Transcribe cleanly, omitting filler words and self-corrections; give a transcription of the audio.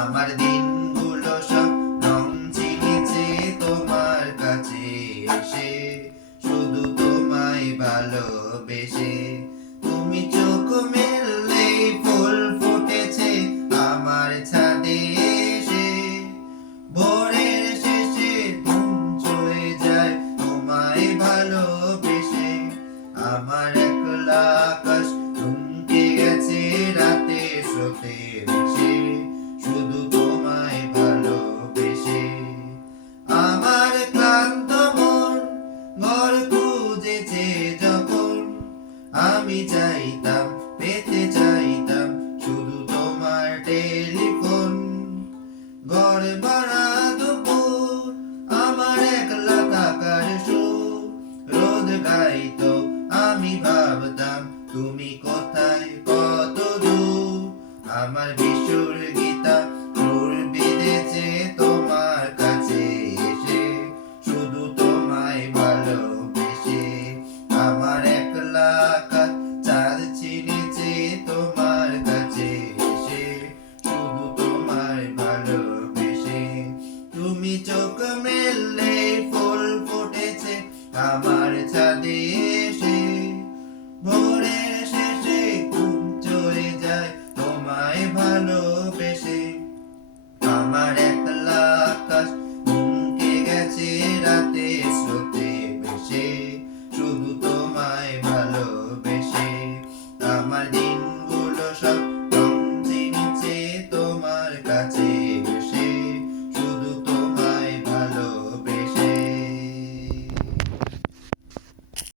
আমার দিনগুলো সব রং ঝিলিছে তোমার কাছে এসে, শুধু তোমায় ভালোবেসে। তুমি চোখ মেললেই ফুল ফুটেছে আমার ছাদে এসে, ভোরের শেষে ঘুম ছুঁয়ে যায় তোমায় ভালোবেসে। আমার একলা আকাশ থমকে গেছে রাতে স্রোতে ভেসে, শুধু তোমায় ভালোবেসে। আমার ক্লান্ত মন ঘর খুঁজেছে যখন, আমি চাইতাম পেতে চাইতাম শুধু তোমার টেলিফোন। ঘর ভরা দুপুর আমার একলা থাকার সুর, রোদ গাইতো আমি ভাবতাম তুমি কোথায় কত দূর। আমার